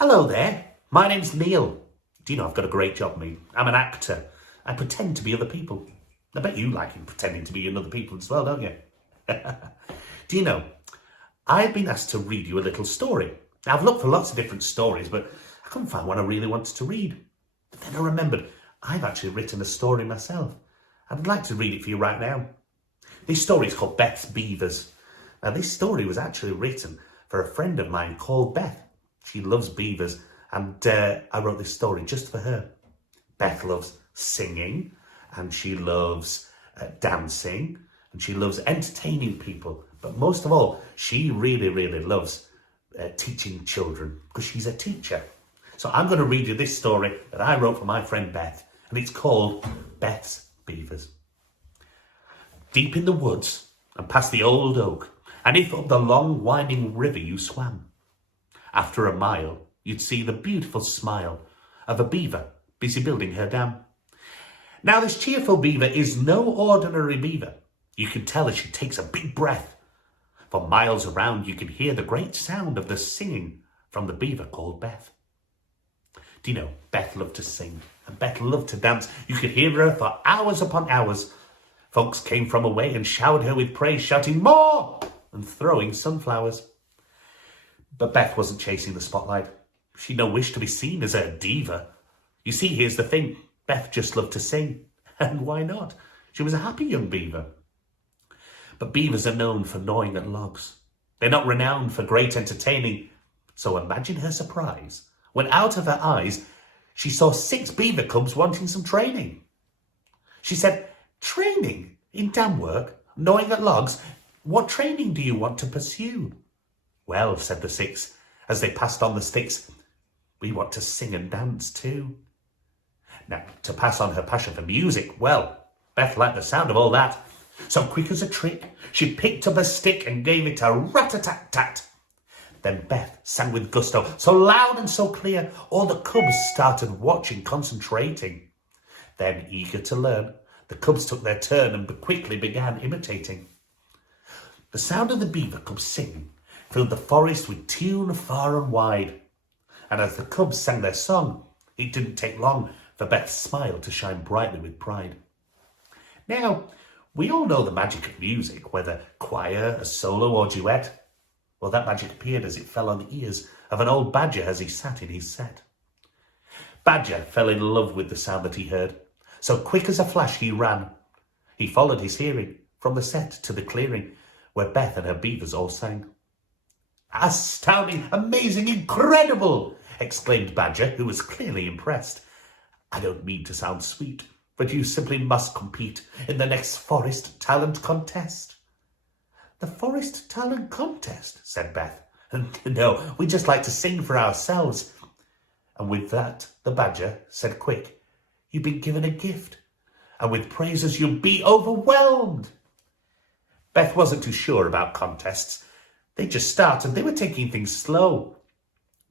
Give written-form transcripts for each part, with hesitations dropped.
Hello there, my name's Neil. Do you know I've got a great job, me? I'm an actor. I pretend to be other people. I bet you like pretending to be other people as well, don't you? Do you know, I've been asked to read you a little story. Now, I've looked for lots of different stories, but I couldn't find one I really wanted to read. But then I remembered I've actually written a story myself. I'd like to read it for you right now. This story is called Beth's Beavers. Now, this story was actually written for a friend of mine called Beth. She loves beavers, and I wrote this story just for her. Beth loves singing, and she loves dancing, and she loves entertaining people. But most of all, she really, really loves teaching children because she's a teacher. So I'm going to read you this story that I wrote for my friend Beth, and it's called Beth's Beavers. Deep in the woods and past the old oak, and if up the long winding river you swam, after a mile you'd see the beautiful smile of a beaver busy building her dam. Now this cheerful beaver is no ordinary beaver. You can tell as she takes a big breath. For miles around you can hear the great sound of the singing from the beaver called Beth. Do you know, Beth loved to sing and Beth loved to dance. You could hear her for hours upon hours. Folks came from away and showered her with praise, shouting more and throwing sunflowers. But Beth wasn't chasing the spotlight. She'd no wish to be seen as a diva. You see, here's the thing. Beth just loved to sing. And why not? She was a happy young beaver. But beavers are known for gnawing at logs. They're not renowned for great entertaining. So imagine her surprise when out of her eyes she saw 6 beaver cubs wanting some training. She said, "Training? In dam work? Gnawing at logs? What training do you want to pursue?" "Well," said the 6, as they passed on the sticks, "we want to sing and dance too." Now, to pass on her passion for music, well, Beth liked the sound of all that. So quick as a trick, she picked up a stick and gave it a rat-a-tat-tat. Then Beth sang with gusto, so loud and so clear, all the cubs started watching, concentrating. Then, eager to learn, the cubs took their turn and quickly began imitating. The sound of the beaver cubs singing filled the forest with tune far and wide. And as the cubs sang their song, it didn't take long for Beth's smile to shine brightly with pride. Now, we all know the magic of music, whether choir, a solo or duet. Well, that magic appeared as it fell on the ears of an old badger as he sat in his set. Badger fell in love with the sound that he heard. So quick as a flash he ran. He followed his hearing from the set to the clearing where Beth and her beavers all sang. "Astounding, amazing, incredible!" exclaimed Badger, who was clearly impressed. "I don't mean to sound sweet, but you simply must compete in the next Forest Talent Contest." "The Forest Talent Contest?" said Beth. "No, we just like to sing for ourselves." And with that, the Badger said quick, "You've been given a gift, and with praises you'll be overwhelmed." Beth wasn't too sure about contests. They just started, they were taking things slow.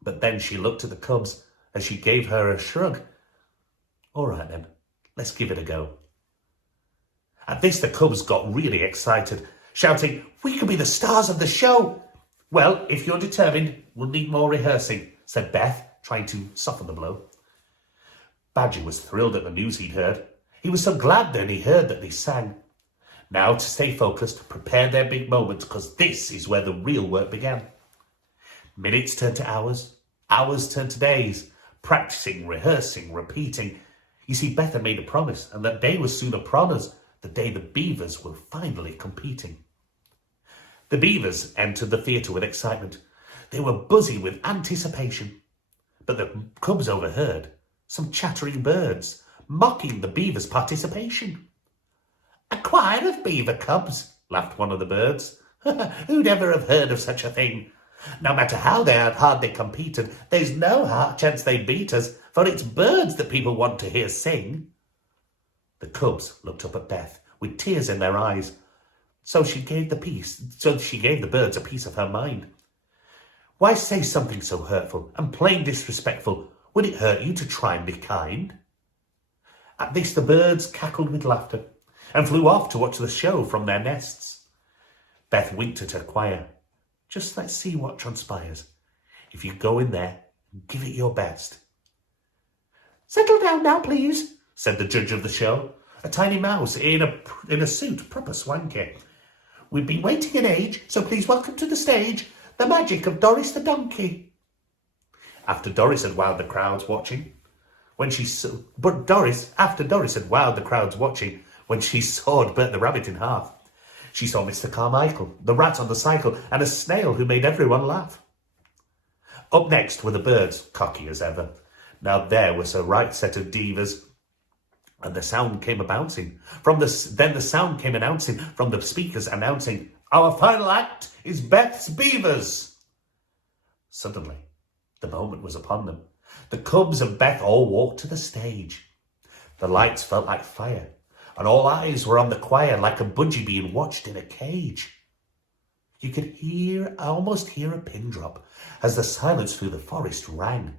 But then she looked at the cubs as she gave her a shrug. "All right then, let's give it a go." At this, the cubs got really excited, shouting, "We could be the stars of the show." "Well, if you're determined, we'll need more rehearsing," said Beth, trying to soften the blow. Badger was thrilled at the news he'd heard. He was so glad then he heard that they sang. Now, to stay focused, prepare their big moment, because this is where the real work began. Minutes turned to hours, hours turned to days, practicing, rehearsing, repeating. You see, Beth had made a promise, and that day was soon upon us, the day the beavers were finally competing. The beavers entered the theatre with excitement. They were buzzing with anticipation. But the cubs overheard some chattering birds mocking the beavers' participation. "A choir of beaver cubs," laughed one of the birds. "Who'd ever have heard of such a thing? No matter how hard they competed, there's no chance they'd beat us, for it's birds that people want to hear sing." The cubs looked up at Beth with tears in their eyes. So she gave the birds a piece of her mind. "Why say something so hurtful and plain disrespectful? Would it hurt you to try and be kind?" At this, the birds cackled with laughter and flew off to watch the show from their nests. Beth winked at her choir. "Just let's see what transpires. If you go in there Give it your best. Settle down now, please, said the judge of the show, a tiny mouse in a suit proper swanky. We've been waiting an age, so please welcome to the stage the magic of Doris the donkey. After Doris had wowed the crowds watching, after Doris had wowed the crowds watching, when she sawed Bert the rabbit in half, she saw Mr. Carmichael, the rat on the cycle, and a snail who made everyone laugh. Up next were the birds, cocky as ever. Now there was a right set of divas, and the sound came announcing from the speakers announcing, "Our final act is Beth's Beavers." Suddenly, the moment was upon them. The cubs and Beth all walked to the stage. The lights felt like fire, and all eyes were on the choir like a budgie being watched in a cage. You could almost hear a pin drop as the silence through the forest rang.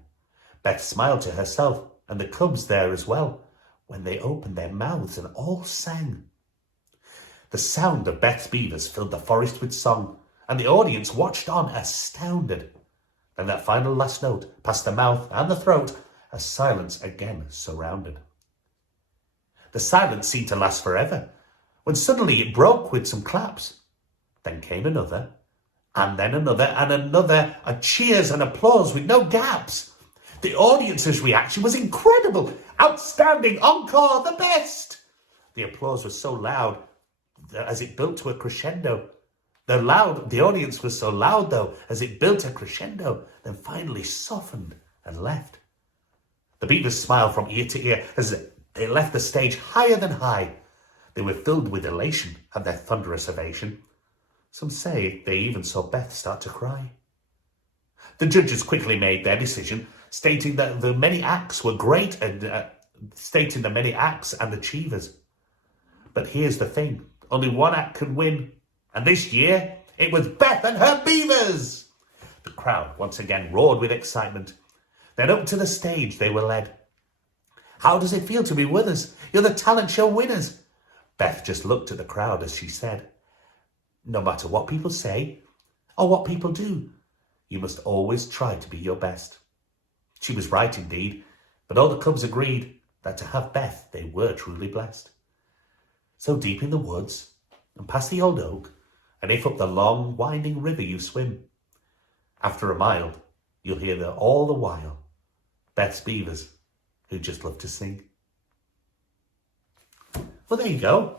Beth smiled to herself, and the cubs there as well, when they opened their mouths and all sang. The sound of Beth's Beavers filled the forest with song, and the audience watched on astounded. Then that final last note passed the mouth and the throat as silence again surrounded. The silence seemed to last forever, when suddenly it broke with some claps. Then came another, and then another, and another, and cheers and applause with no gaps. The audience's reaction was incredible. Outstanding, encore, the best. The applause was so loud as it built to a crescendo. The audience was so loud, though, as it built a crescendo, then finally softened and left. The Beavers smiled from ear to ear as they left the stage higher than high. They were filled with elation at their thunderous ovation. Some say they even saw Beth start to cry. The judges quickly made their decision, stating that the many acts were great and stating the many acts and achievers. But here's the thing, only one act can win, and this year it was Beth and her Beavers. The crowd once again roared with excitement. Then up to the stage they were led. How does it feel to be with us? You're the talent show winners. Beth just looked at the crowd as she said, no matter what people say or what people do, you must always try to be your best. She was right indeed, but all the cubs agreed that to have Beth they were truly blessed. So deep in the woods and past the old oak, and if up the long winding river you swim, after a mile you'll hear all the while Beth's Beavers who just love to sing. Well, there you go.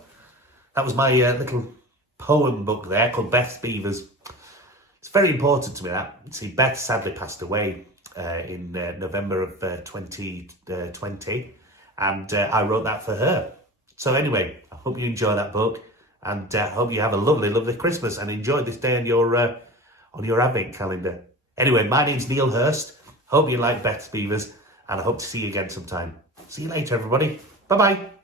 That was my little poem book there called Beth's Beavers. It's very important to me that. See, Beth sadly passed away in November of 2020, and I wrote that for her. So anyway, I hope you enjoy that book, and I hope you have a lovely, lovely Christmas and enjoy this day on your Advent calendar. Anyway, my name's Neil Hurst. Hope you like Beth's Beavers, and I hope to see you again sometime. See you later, everybody. Bye-bye.